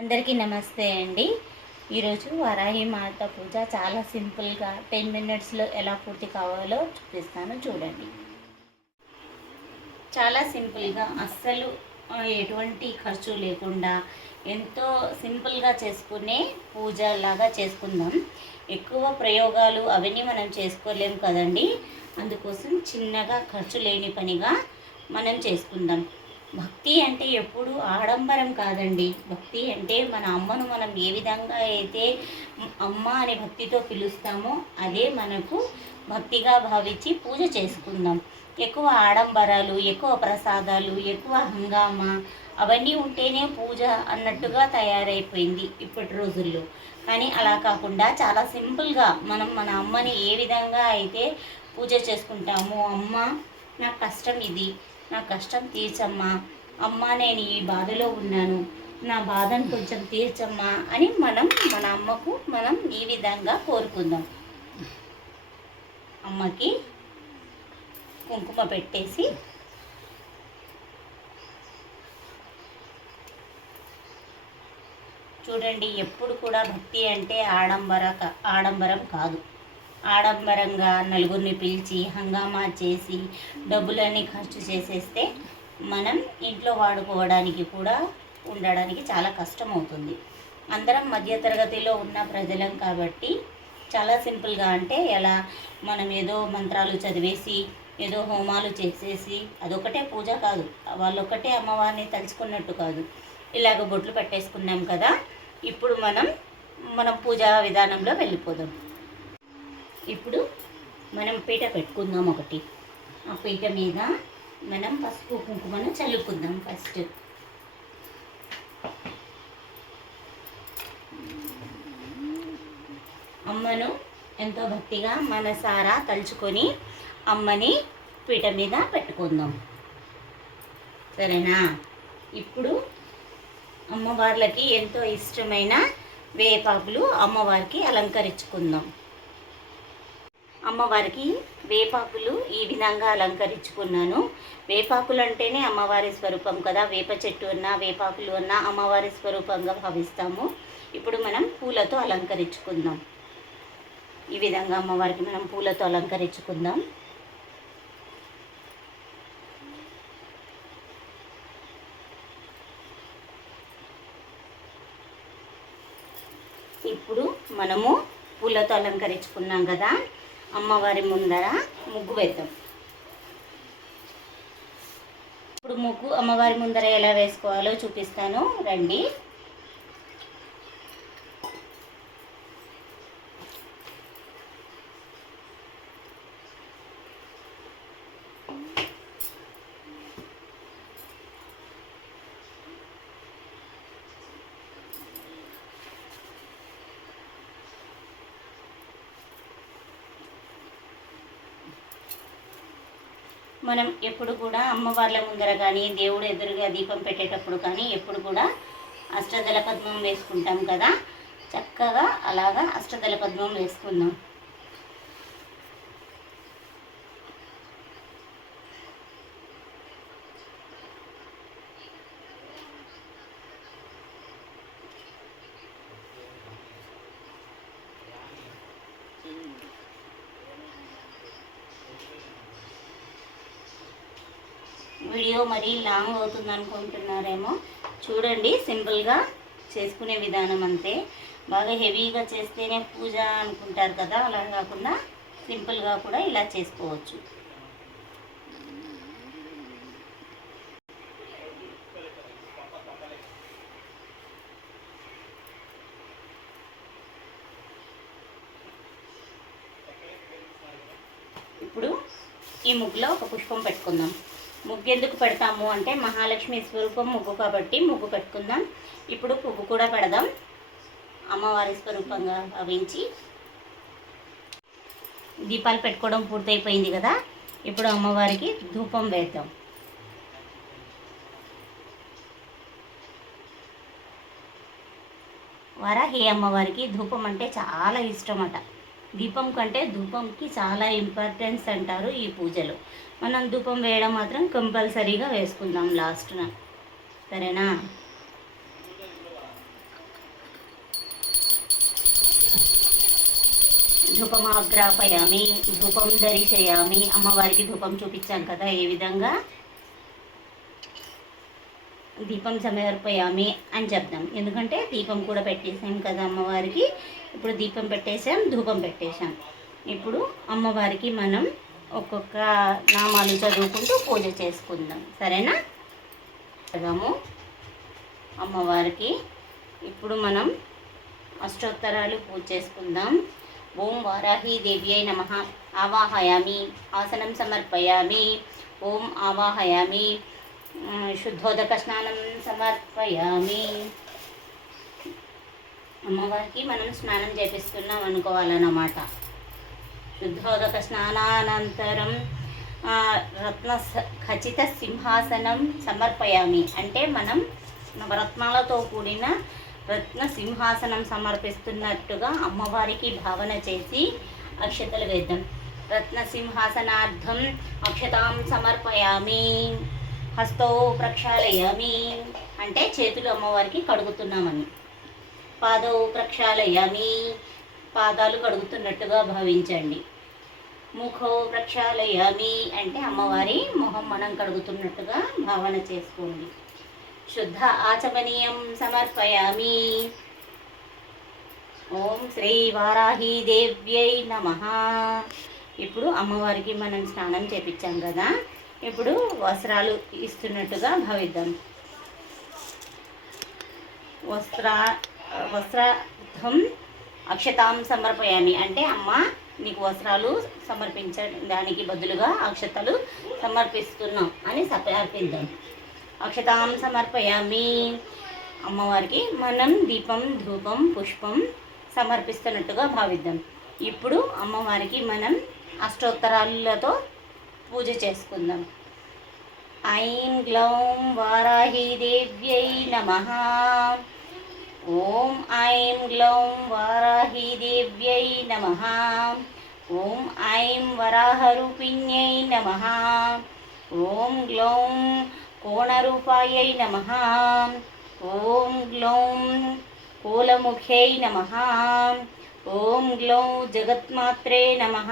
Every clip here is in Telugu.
అందరికీ నమస్తే అండి. ఈరోజు వరాహి మాత పూజ చాలా సింపుల్గా 10 మినిట్స్లో ఎలా పూర్తి కావాలో చూపిస్తాను, చూడండి. చాలా సింపుల్గా, అస్సలు ఎటువంటి ఖర్చు లేకుండా ఎంతో సింపుల్గా చేసుకునే పూజ లాగా చేసుకుందాం. ఎక్కువ ప్రయోగాలు అవన్నీ మనం చేసుకోలేం కదండి. అందుకోసం చిన్నగా ఖర్చు లేని పనిగా మనం చేసుకుందాం. భక్తి అంటే ఎప్పుడు ఆడంబరం కాదండి. భక్తి అంటే మన అమ్మను మనం ఏ విధంగా అయితే అమ్మ అనే భక్తితో పిలుస్తామో అదే మనకు భక్తిగా భావించి పూజ చేసుకుందాం. ఎక్కువ ఆడంబరాలు, ఎక్కువ ప్రసాదాలు, ఎక్కువ హంగామా అవన్నీ ఉంటేనే పూజ అన్నట్టుగా తయారైపోయింది ఇప్పటి రోజుల్లో. కానీ అలా కాకుండా చాలా సింపుల్గా మనం మన అమ్మని ఏ విధంగా అయితే పూజ చేసుకుంటామో, అమ్మ నా కష్టం ఇది, నా కష్టం తీర్చమ్మా, అమ్మ నేను ఈ బాధలో ఉన్నాను, నా బాధను కొంచెం తీర్చమ్మా అని మనం మన అమ్మకు మనం ఈ విధంగా కోరుకుందాం. అమ్మకి కుంకుమ పెట్టేసి చూడండి, ఎప్పుడు కూడా భక్తి అంటే ఆడంబరం కాదు. ఆడంబరంగా నలుగురిని పిలిచి హంగామా చేసి డబ్బులన్నీ ఖర్చు చేసేస్తే మనం ఇంట్లో వాడుకోవడానికి కూడా ఉండడానికి చాలా కష్టం అవుతుంది. అందరం మధ్యతరగతిలో ఉన్న ప్రజలం కాబట్టి చాలా సింపుల్గా, అంటే ఎలా మనం ఏదో మంత్రాలు చదివేసి ఏదో హోమాలు చేసేసి అదొకటే పూజ కాదు, వాళ్ళొక్కటే అమ్మవారిని తలుచుకున్నట్టు కాదు. ఇలాగ బొట్లు పెట్టేసుకున్నాం కదా, ఇప్పుడు మనం పూజా విధానంలో వెళ్ళిపోదాం. ఇప్పుడు మనం పీట పెట్టుకుందాం ఒకటి. ఆ పీట మీద మనం పసుపు కుంకుమను చల్లుకుందాం. ఫస్ట్ అమ్మను ఎంతో భక్తిగా మనసారా తలుచుకొని అమ్మని పీట మీద పెట్టుకుందాం, సరేనా? ఇప్పుడు అమ్మవార్లకి ఎంతో ఇష్టమైన వేపాకులు అమ్మవారికి అలంకరించుకుందాం. అమ్మవారికి వేపాకులు ఈ విధంగా అలంకరించుకున్నాను. వేపాకులు అంటేనే అమ్మవారి స్వరూపం కదా. వేప చెట్టు అన్నా వేపాకులు అన్నా అమ్మవారి స్వరూపంగా భావిస్తాము. ఇప్పుడు మనం పూలతో అలంకరించుకుందాం. ఈ విధంగా అమ్మవారికి మనం పూలతో అలంకరించుకుందాం. ఇప్పుడు మనము పూలతో అలంకరించుకున్నాం కదా, అమ్మవారి ముందర ముగ్గు వేద్దాం. ఇప్పుడు ముగ్గు అమ్మవారి ముందర ఎలా వేసుకోవాలో చూపిస్తాను, రండి. మనం ఎప్పుడు కూడా అమ్మవార్ల ముందర కానీ దేవుడు ఎదురుగా దీపం పెట్టేటప్పుడు కానీ ఎప్పుడు కూడా అష్టదళ పద్మం వేసుకుంటాం కదా, చక్కగా అలాగా అష్టదళ పద్మం వేసుకుందాం. వీడియో మరీ లాంగ్ అవుతుంది అనుకుంటున్నారేమో, చూడండి. సింపుల్గా చేసుకునే విధానం అంతే. బాగా హెవీగా చేస్తేనే పూజ అనుకుంటారు కదా, అలా కాకుండా సింపుల్గా కూడా ఇలా చేసుకోవచ్చు. ఇప్పుడు ఈ ముగ్గులో ఒక పుష్పం పెట్టుకుందాం. ముగ్గు ఎందుకు పెడతాము అంటే మహాలక్ష్మి స్వరూపం ముగ్గు కాబట్టి ముగ్గు పెట్టుకుందాం. ఇప్పుడు పువ్వు కూడా పెడదాం, అమ్మవారి స్వరూపంగా భావించి. దీపాలు పెట్టుకోవడం పూర్తయిపోయింది కదా, ఇప్పుడు అమ్మవారికి ధూపం వేద్దాం. వరాహి అమ్మవారికి ధూపం అంటే చాలా ఇష్టమట. దీపం కంటే ధూపంకి చాలా ఇంపార్టెన్స్ అంటారు ఈ పూజలో. మనం ధూపం వేయడం మాత్రం కంపల్సరీగా వేసుకుందాం లాస్ట్న, సరేనా? ధూపమాగ్రాపయామి, ధూపం దర్శయామి. అమ్మవారికి ధూపం చూపించాం కదా ఏ విధంగా. దీపం సమర్పయామి అని చెప్దాం, ఎందుకంటే దీపం కూడా పెట్టేసాం కదా అమ్మవారికి. ఇప్పుడు దీపం పెట్టేసాం, ధూపం పెట్టేసాం. ఇప్పుడు అమ్మవారికి మనం ఒక్కొక్క నామాలు చదువుకుంటూ పూజ చేసుకుందాం, సరేనా? చదవము అమ్మవారికి. ఇప్పుడు మనం అష్టోత్తరాలు పూజ చేసుకుందాం. ఓం వారాహి దేవ్యై నమః. ఆవాహయామి, ఆసనం సమర్పయామి. ఓం ఆవాహయామి, శుద్ధోదక స్నానం సమర్పయామి. అమ్మవారికి మనం స్నానం చేపిస్తున్నాం అనుకోవాలన్నమాట. శుద్ధోదక స్నానానంతరం రత్న ఖచ్చిత సింహాసనం సమర్పయామి అంటే మనం రత్నాలతో కూడిన రత్న సింహాసనం సమర్పిస్తున్నట్టుగా అమ్మవారికి భావన చేసి అక్షతలు వేద్దాం. రత్న సింహాసనార్థం అక్షతాం సమర్పయామి. హస్తో ప్రక్షాళయామి అంటే చేతులు అమ్మవారికి కడుగుతున్నామని. పాదౌ ప్రక్షాళయామి, పాదాలు కడుగుతున్నట్టుగా భావించండి. ముఖో ప్రక్షాళయామి అంటే అమ్మవారి మొహం మనం కడుగుతున్నట్టుగా భావన చేసుకోండి. శుద్ధ ఆచమనీయం సమర్పయామి. ఓం శ్రీ వారాహి దేవ్యై నమః. ఇప్పుడు అమ్మవారికి మనం స్నానం చేపించాం కదా, ఇప్పుడు వస్త్రాలు ఇస్తున్నట్టుగా భావిద్దాం. వస్త్రార్థం అక్షతాం సమర్పయామి అంటే అమ్మ నీకు వస్త్రాలు సమర్పించడానికి బదులుగా అక్షతలు సమర్పిస్తున్నాం అని సమర్పిద్దాం. అక్షతాం సమర్పయామి. అమ్మవారికి మనం దీపం, ధూపం, పుష్పం సమర్పిస్తున్నట్టుగా భావిద్దాం. ఇప్పుడు అమ్మవారికి మనం అష్టోత్తరాలతో పూజ చేసుకుందాం. ఐం గ్లౌం వారాహి దేవ్యై నమః. ఓం ఐం గ్లౌం వారాహి దేవ్యై నమః. ఓం ఐం వరాహరూపిణ్యై నమః. ఓం గ్లౌం కోణరూపాయై నమః. ఓం గ్లౌం కోలముఖ్యై నమః. ఓం గ్లౌం జగత్మాత్రే నమః.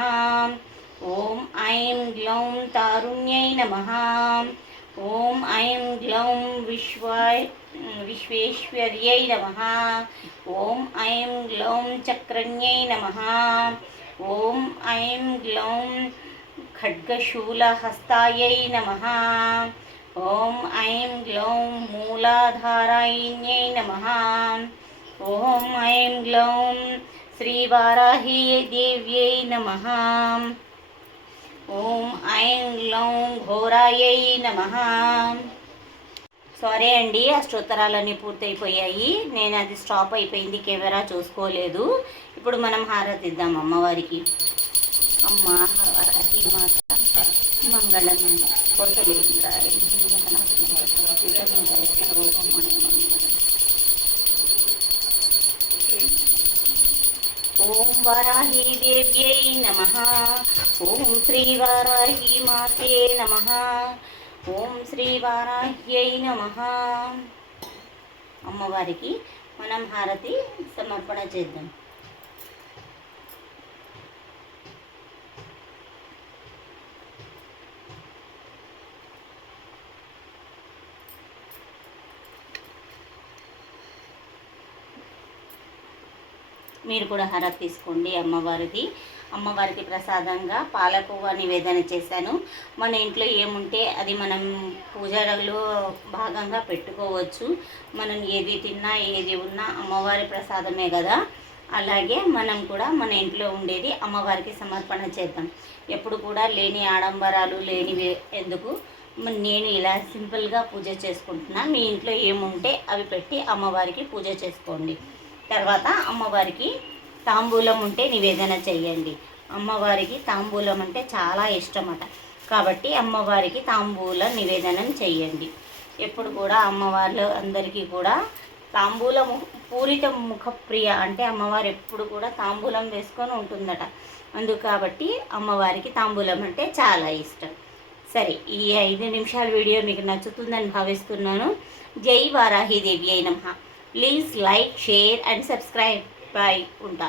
ఓం ఐం గ్లౌం తారుణ్యై నమః. ఓం ఐం గ్లౌం విశ్వేశ్వర్యై నమః. ఓం ఐం గ్లౌం చక్రణ్యై నమః. ఓం ఐం గ్లౌం ఖడ్గశూలహస్తాయై నమః. ఓం ఐం గ్లౌం మూలాధారాయిన్యై నమః. ఓం ఐం గ్లౌం శ్రీవారాహి దేవ్యై నమః. ఓం ఐం గ్లౌం ఘోరాయై నమః. సారీ అండి, అష్టోత్తరాలన్నీ పూర్తయిపోయాయి. నేను అది స్టాప్ అయిపోయింది, కెమెరా చూసుకోలేదు. ఇప్పుడు మనం హారతి ఇద్దాం అమ్మవారికి. అమ్మ వారాహి మాత మంగళం కోసలేంద్రాయ. ఓం వారాహి దేవ్యై నమః. ఓం శ్రీ వారాహి మాతే నమః. ఓం శ్రీ వారాహ్యై నమః. అమ్మవారికి మనం హారతి సమర్పణ చేద్దాం. మీరు కూడా హారతి తీసుకోండి అమ్మవారికి. అమ్మవారికి ప్రసాదంగా పాలకోవా నివేదన చేశాను. మన ఇంట్లో ఏముంటే అది మనం పూజలో భాగంగా పెట్టుకోవచ్చు. మనం ఏది తిన్నా ఏది ఉన్నా అమ్మవారి ప్రసాదమే కదా. అలాగే మనం కూడా మన ఇంట్లో ఉండేది అమ్మవారికి సమర్పణ చేద్దాం. ఎప్పుడు కూడా లేని ఆడంబరాలు లేనివి ఎందుకు, నేను ఇలా సింపుల్గా పూజ చేసుకుంటున్నా. మీ ఇంట్లో ఏముంటే అవి పెట్టి అమ్మవారికి పూజ చేసుకోండి. తర్వాత అమ్మవారికి తాంబూలం ఉంటే నివేదన చేయండి. అమ్మవారికి తాంబూలం అంటే చాలా ఇష్టమట, కాబట్టి అమ్మవారికి తాంబూలం నివేదనం చేయండి. ఎప్పుడు కూడా అమ్మవార్లు అందరికీ కూడా తాంబూలం పూరిత ముఖప్రియ అంటే అమ్మవారు ఎప్పుడు కూడా తాంబూలం వేసుకొని ఉంటుందట. అందుకు కాబట్టి అమ్మవారికి తాంబూలం అంటే చాలా ఇష్టం. సరే, ఈ 5 నిమిషాల వీడియో మీకు నచ్చుతుందని భావిస్తున్నాను. జై వారాహి దేవి నమః. Please like, share and subscribe. Bye, ఉంటా.